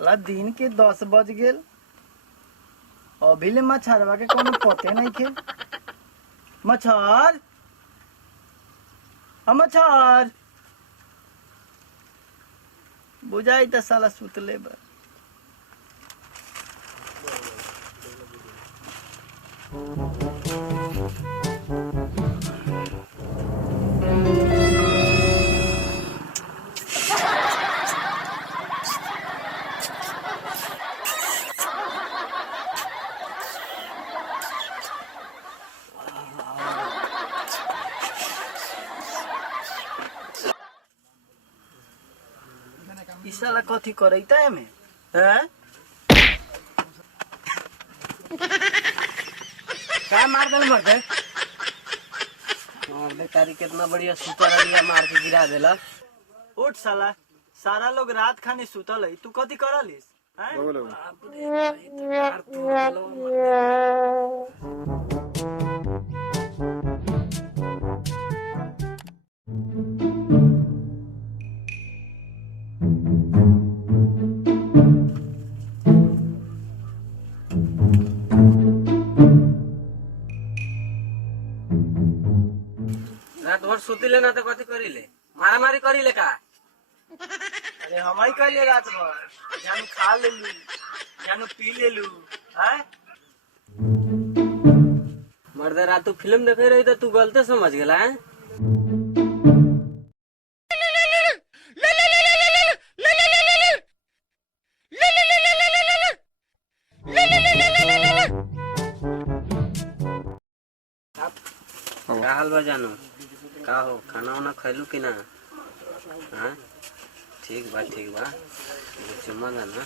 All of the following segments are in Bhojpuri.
साला दिन के 10 बज गेल, अभी ले मछरवा के कोनो पते नहीं खे। मच्छर मच्छर बुझाई त साला सुतले बा। ई साला कथी करैता एमे हैं? क्या मार दल मर्दे? मार दे तारी कितना बढ़िया सुतर लिया मार के गिरा देला। उठ साला, सारा लोग रात खानी सुतल है, तू कथी करलिस हैं? रात भर सुतिले ना तो कथी करिले? मारा मारी करिले का? अरे हमारी कहले रात भर जानू खा लेलू, जानू पी लेलू हैं? मर्दे रात तू फिल्म देखे रही तो तू गलते समझ गेला हैं? का हाल बा जानू? का हो खाना वाना खैलू कि ना? हाँ ठीक बा चुम्मा दा ना।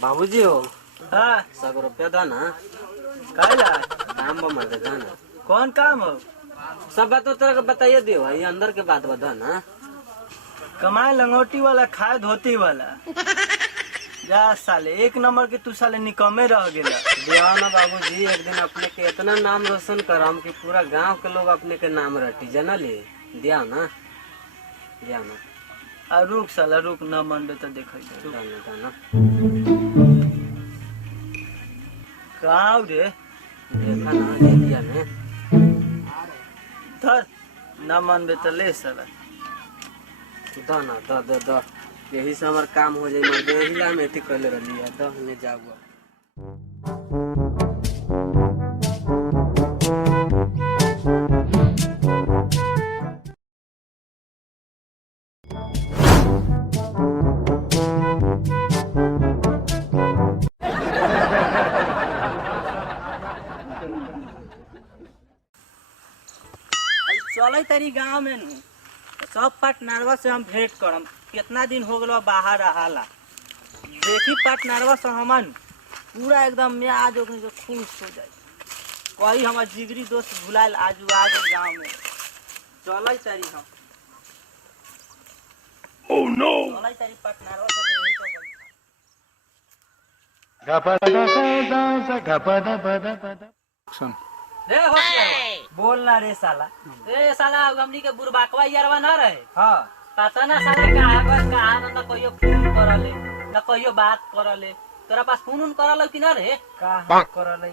बाबूजी हो हाँ 100 रुपया दा ना। काला काम बा मर्दे दा ना। कौन काम हो? सब बात तो तेरे को बताइए दियो, ये अंदर के बात बता ना। कमाए लंगोटी वाला, खाए धोती वाला। जा साले, एक नंबर के तू साले निकम्मे रह गेला। दिया ना बाबूजी, एक दिन अपने के इतना नाम रोशन करम कि पूरा गांव के लोग अपने के नाम रटी जना ले। दिया ना आ रुक साला रुक, न मन तो देखे दाना कहाँ रे? देखा ना दे दिया ने धर, न मन तो ले साला। दाना द यही से हमार काम हो जाई। मर्दे यही ला में ठीक कर ले रही है। द ने जाऊआ चल तेरी गाँव में नु सब पार्टनरवा से हम भेंट करम। कितना दिन हो गलो बाहर रहाला, देखी पार्टनरवा से हमन पूरा एकदम म्याज ओकनी के खुश हो जाए। कही हमार जिगरी दोस्त भुलाइल आज आ गए गाँव में। चल तारी हम चल तारी पार्टनरवा से यही सुन रे हो बोल ना रे साला। ए साला हमनी के बुरबाकवा यारवा न रहे। हाँ पता ना साला कहा न कहियो फोन करले न कहियो बात करले। तोरा पास फोन उन करल कि न रे? का करले?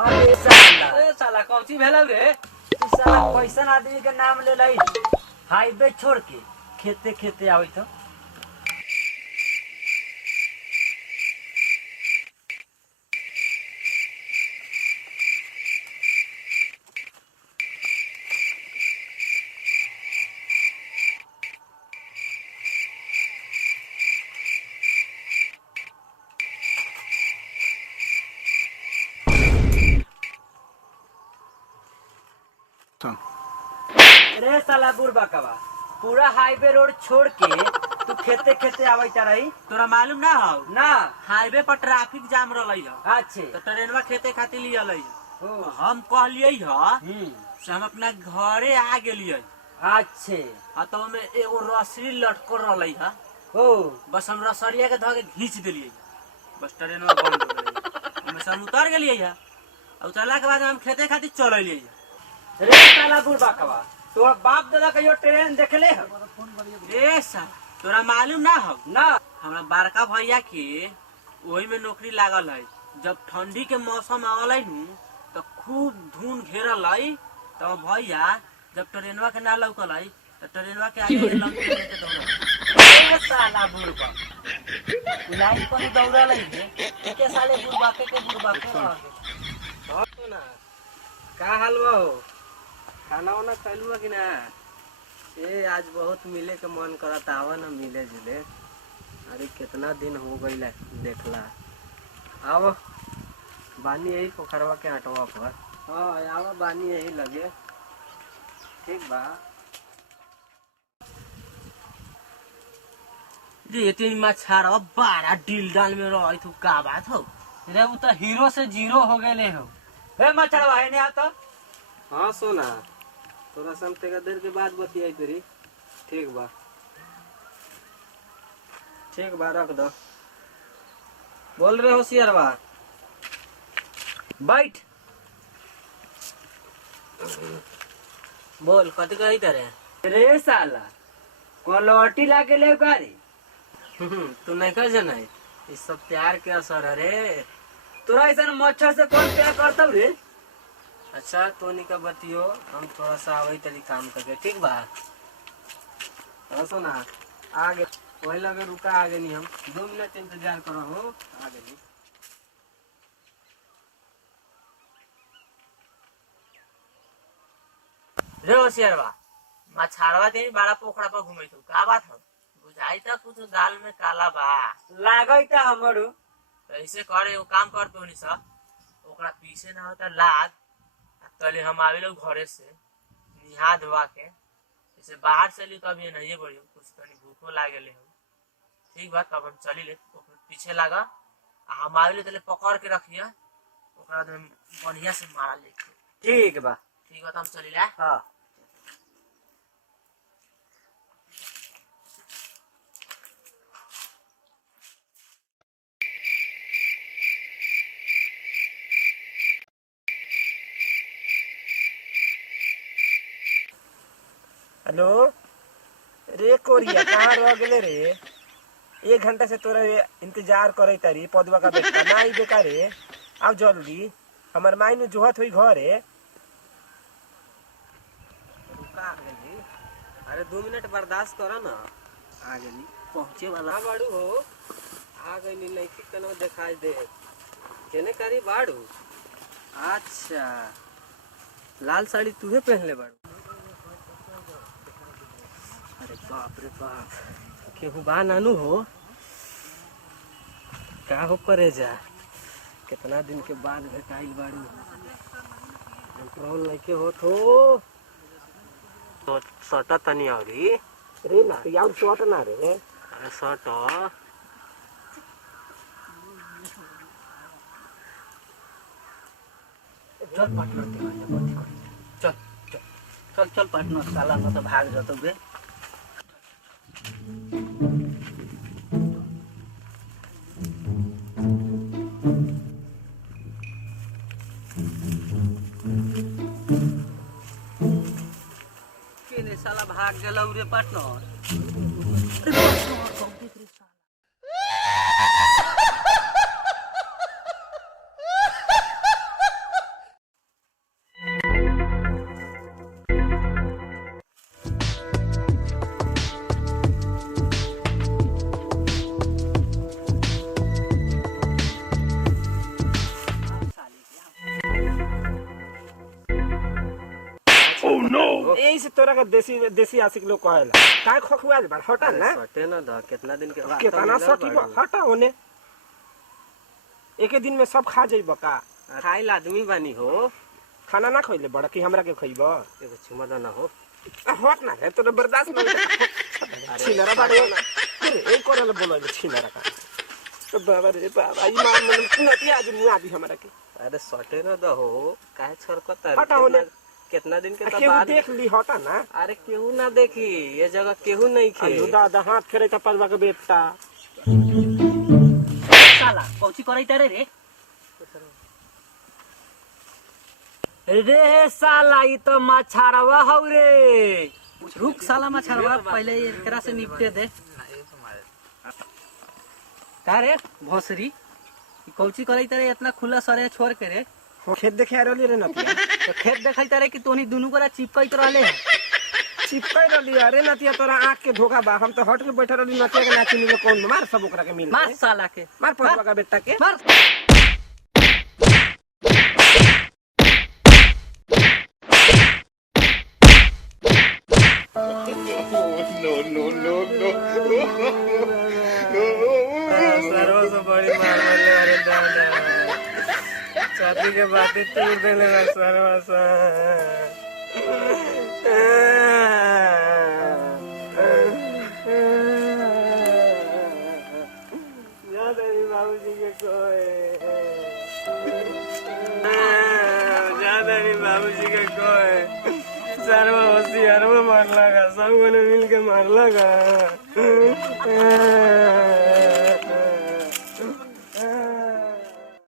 अरे साला, ए साला कौची भेलौ रे? तू साला कैसन आदमी के नाम ले लई? हाईवे छोड़ के खेते खेते आवे तो रे साला बुरबाकवा, पूरा हाईवे रोड छोड़ के तू खेते खेते आवैता रही। तोरा मालूम ना हो? ना हाईवे पर ट्रैफिक जाम रहलै ह। अच्छे तो ट्रेनवा खेते खातिर लियलै। ओ हम कहलियै ह से हम अपना घरे आ गेलियै। अच्छे आ तो में एगो रसरी लटकल रहलै ह। ओ बस हम रसरिया के धके घींच देलियै। बस ट्रेनवा बंद हो गई। में से हम उतर गेलिए है। और उतरला के बाद हम खेते खातिर चल अलिए। रे साला बुढ़बा तोरा बाप दादा कहियो ट्रेन देखले है? ए साला तोरा मालूम ना हो? ना। हमरा बड़का भैया के वही में नौकरी लागल है। जब ठंडी के मौसम आवल है नु तो खूब धुन घेरल है, तो भैया जब ट्रेनवा के ना लौकल है तो ट्रेनवा के आगे लौके लेके दौड़ल। ए साला बुढ़बा लाइन पर दौड़ल है के साले बुढ़बा के रह गए। हाँ तो ना का हाल बा हो? खाना वाना खैलू कि ना? ए आज बहुत मिले के मन करत, आवा ना मिले जुले। अरे कितना दिन हो गई देखला। आओ बानी यही पोखरवा के आटवा पर। हाँ आवा बानी यही लगे। ठीक बा। ये तीन मछारा बड़ा डील डाल में रही तू का बात हो? रे वो तो हीरो से जीरो हो गए हो। हे मछड़वा है ने आता। हाँ सोना थोड़ा सा तेरा देर के बाद बतियाई तेरी। ठीक बा ठीक बा रख दो। बोल रहे होशियारवा बैठ। बोल कथी कही करे? रे साला कौन लौटी ला के ले गाड़ी? तू नहीं कह जाना इस सब प्यार के असर है रे। तोरा ऐसा मच्छर से कौन प्यार करता रे? अच्छा तो नहीं का बतियो, हम थोड़ा सा वही तरी काम करके। ठीक बा सुना आगे वही लगे रुका, आगे नहीं। हम 2 मिनट इंतजार करो हो, आगे नहीं। रे होशियारवा मछारवा तेरी बड़ा पोखरा पर घूमे तू का बात हो? बुझाई था कुछ दाल में काला बा लागई था हमरो। ऐसे करे वो काम कर तो नहीं सब ओकरा पीछे ना होता लाद तले हम आवे लोग घरे से निहा धोवा के जैसे बाहर से ली तो अभी नहीं बढ़ियो कुछ तनी भूखो लागे ले हो। ठीक बात तब हम चली ले पीछे लगा हम आवे ले तले पकड़ के रखिया ओकरा बढ़िया से मारा ले। ठीक बा हम चली ला। हाँ हेलो रे कोरिया कहाँ रह गेले रे? 1 घंटा से तोरा इंतजार करे तारी पदवा का बेटा ना आई बेका रे। आओ जल्दी हमार माई नु जोहत हुई घरे। रुका गेली। अरे 2 मिनट बर्दाश्त करो ना। आ गेली पहुंचे वाला ना बाड़ू हो। आ गई नहीं ठीक कनो दिखाई दे केने करी बाड़ू। अच्छा लाल साड़ी तुहे पहनले बाड़ू? अरे बाप रे बाप केहू बा नानू हो? का हो करे जा कितना दिन के बाद भेटाइल बाड़ू। कंट्रोल नहीं होत हो तो सटा तनी आवरी रे ना यार शॉट ना रे। अरे शॉट चल पार्टनर चल चल चल चल पार्टनर साला में तो भाग जातो बे। केने साला भाग गेलौ रे पार्टनर? यही से तोरा का देसी आशिक लोग कहेला काय खखुआ बड़ हटा ना। सटे ना द कितना दिन के बाद केतना सटी हटा ओने एके दिन में सब खा जइब का? खाइल आदमी बानी हो। खाना ना खइले बड़ा कि हमरा के खइब? एगो चुमा ना हो। हट ना है तोरा बर्दाश्त नहीं छिनरा बाड़े ना ए कोरल बोलले छिनरा का तो बाबा रे बाबा ई मार मन नती आज मुआ दी हमरा के। अरे सटे ना द हो काहे छरकत हटा ओने कितना दिन के केहू बाद देख ली हटा ना। अरे केहू ना देखी ये जगह केहू नहीं खे। अयो दादा हाथ फेरे त पलवा के बेटा साला कौची करे तारे रे? रे साला ई तो मछारवा हौ रे। रुक साला मछरवा, पहले एकरा से निपटे दे। का रे भोसरी, कौची करे तेरे इतना खुला सरे छोड़ के रे? खेत देखे आ रहली रे नतिया। तो खेत देखई तारे कि तोनी दुनू गोरा चिपकइत रहले। चिपकाई रहली अरे नतिया, तोरा आँख के धोखा बा। हम तो हट के बैठा रहली, नतिया के नाची मिले कौन मार सब ओकरा के मिल मार साला के, मार पहुंचवा का बेटा के मार। सर्व से बड़ी मार मारले अरे दादा, छाती के बातें तोड़ देले बा सर्व से। जा तेरी बाबूजी के कोई, जा तेरी बाबूजी के कोई सर्व होशियार में मार लगा, सब मिल के मार लगा।